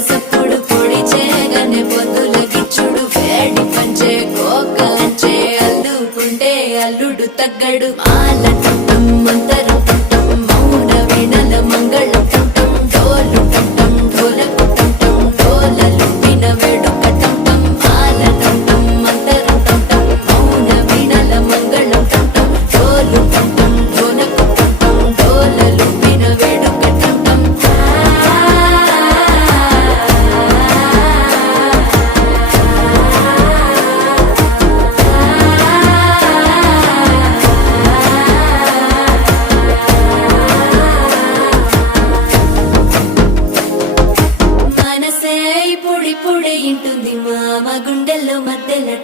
సప్పుడు పొడి చేయగానే పొద్దుల గిచ్చుడు వేడి పంచే కోకలంచే అల్లుకుంటే అల్లుడు తగ్గడు మాల టుంటం మంతరం టుంటం మౌన వీణల మంగళం టుంటం డోలు టుంటం ఢోలకు టుంటం డోలలు విన వేడుక టుంటం మాల టుంటం మంతరం టుంటం మౌన వీణల మంగళం టుంటం డోలు టుంటం ఢోలకు టుంటం డోలలు విన వేడుక టుంటం మనసే పొడి పొడి ఇంటుంది మామ గుండెల్లో మధ్యలో